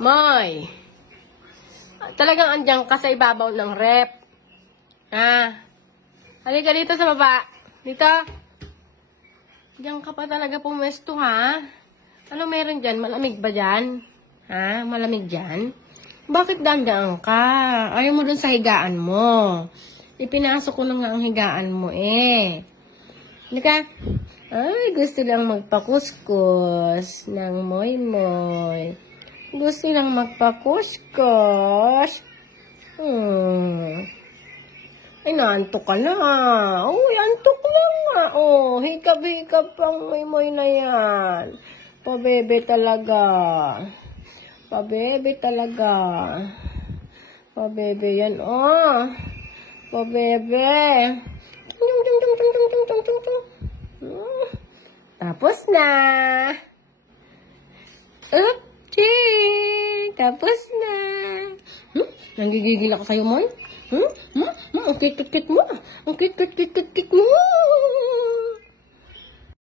Moy, talagang andyan ka sa ibabaw ng rep. Ha? Halika dito sa baba. Dito. Diyan ka pa talaga pumwesto, ha? Ano meron dyan? Malamig ba dyan? Ha? Malamig dyan? Bakit dandaan ka? Ayaw mo dun sa higaan mo. Ipinasok ko na nga ang higaan mo, eh. Halika. Ay, gusto lang magpakuskus ng moy-moy. Gusto lang magpakuskus. Ay, naantok ka na. Uy, antok lang nga. Oh, hikab-hikab pang moy-moy na yan. Pabebe talaga. Pabebe talaga. Pabebe yan, oh. Pabebe. Tapos na. Upsi. Tapos na. Nanggigigil ako sa'yo, Moy? Ang kit-kit mo. Ang kit-kit mo.